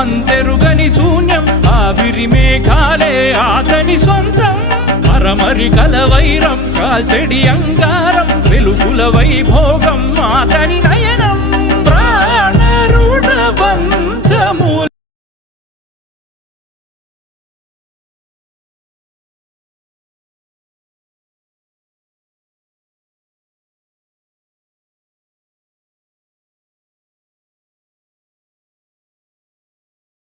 అంతమంతెరుగని శూన్యం ఆవిరి మేఘాలే ఆతని సొంతం మరమరి కల వైరం కాల్చెడి అంగారం వెలుగుల వైభోగం ఆతని నయ